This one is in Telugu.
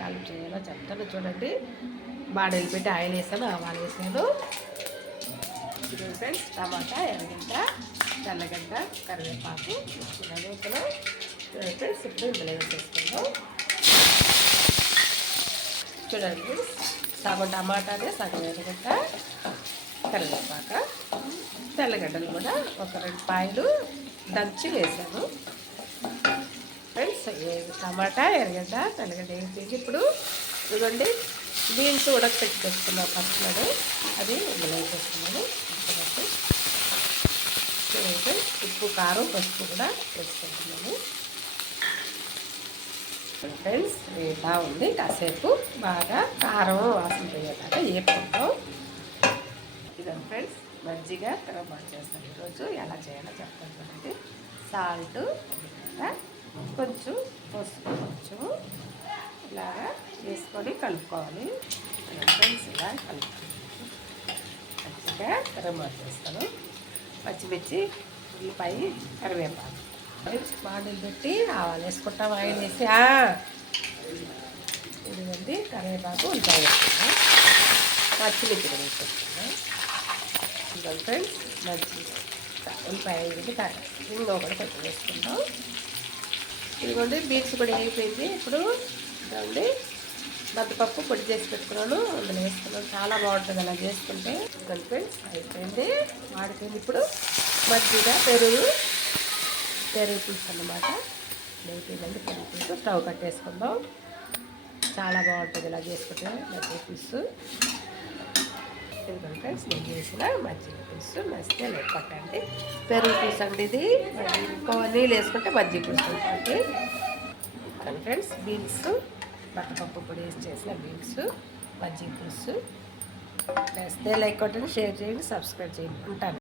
తాలింపు చేయాలో చెప్తాను చూడండి. బాడీలు పెట్టి ఆయిల్ వేసాను, ఆవాలు వేసాను. చూడండి ఫ్రెండ్స్, టమాటా, ఎర్రగడ్డ, తెల్లగడ్డ, కరివేపాకు, నూకలు. చూడండి ఫ్రెండ్స్, ఇప్పుడు ఇందులో వేసేసుకుందాం. చూడండి ఫ్రెండ్స్, సగం టమాటానే, సగం ఎర్రగడ్డ, కరివేపాక, తెల్లగడ్డలు కూడా ఒక 2 పాయలు దంచి వేసాను. ఫ్రెండ్స్, టమాటా, ఎర్రగడ్డ, తెల్లగడ్డ వేసేసి ఇప్పుడు ఇదిగోండి బీన్స్ ఉడకపెట్టి పెట్టుకున్నాం పచ్చడి, అది ఇందులో వేసేస్తున్నాను. చూడండి, ఉప్పు, కారం, పసుపు కూడా వేసుకుంటున్నాను. ఫ్రెండ్స్, బాగుంది. కాసేపు బాగా కారం వాసన పోయేదాకా వేపుకుంటాం. ఇదండి ఫ్రెండ్స్, మజ్జిగ టమాటా చేస్తాను. ఈరోజు ఎలా చేయాలో చెప్తాను చూడండి. సాల్ట్, కొంచెం పసుపు, కొంచెం ఇలాగా వేసుకొని కలుపుకోవాలి. ఫ్రెండ్స్, ఇలా కలుపుకోవాలి. మజ్జిగ టమాటా చేస్తాను. పచ్చిమిర్చి, ఉల్లిపాయ, కరివేపాకు. బాండీలు పెట్టి ఆవాలు వేసుకుంటాం, ఆయిల్ వేసి ఇదిగోండి కరివేపాకు, ఉల్లిపాయ వేసుకుంటాం, పచ్చిమిర్చి కూడా వేసుకుంటాం. ఇంకా ఫ్రెండ్స్, ఉల్లిపాయ ఇంకో కూడా కొంచెం వేసుకుంటాం. ఇదిగోండి బీన్స్ కూడా అయిపోయింది. ఇప్పుడు ఇదిగోండి బద్దపప్పు పొడి చేసి పెట్టుకున్నాను, అందులో వేసుకున్నాను. చాలా బాగుంటుంది అలా చేసుకుంటే. ఇదిగోండి ఫ్రెండ్స్, అయిపోయింది, వాడిపోయింది. ఇప్పుడు మజ్జిగ, పెరుగు పులుసు అన్నమాట. అయిపోయిందండి పెరుగు పులుసు. స్టవ్ కట్టేసుకుందాం. చాలా బాగుంటుంది ఇలా చేసుకుంటే మజ్జిగ పులుసు. ఇదిగోండి ఫ్రెండ్స్, నేను చేసిన మజ్జిగ పులుసు నచ్చితే లేదు పట్టండి. పెరుగు పులుసు అండి ఇది. ఇంకో నీళ్ళు వేసుకుంటే మజ్జిగ పులుసు ఉంటుంది. కానీ ఫ్రెండ్స్, బీన్స్ బట్టపప్పు పొడి వేసి చేసిన బీన్స్ మజ్జిగ పులుసు. నచ్చితే లైక్ కొట్టండి, షేర్ చేయండి, సబ్స్క్రైబ్ చేయండి. ఉంటాను.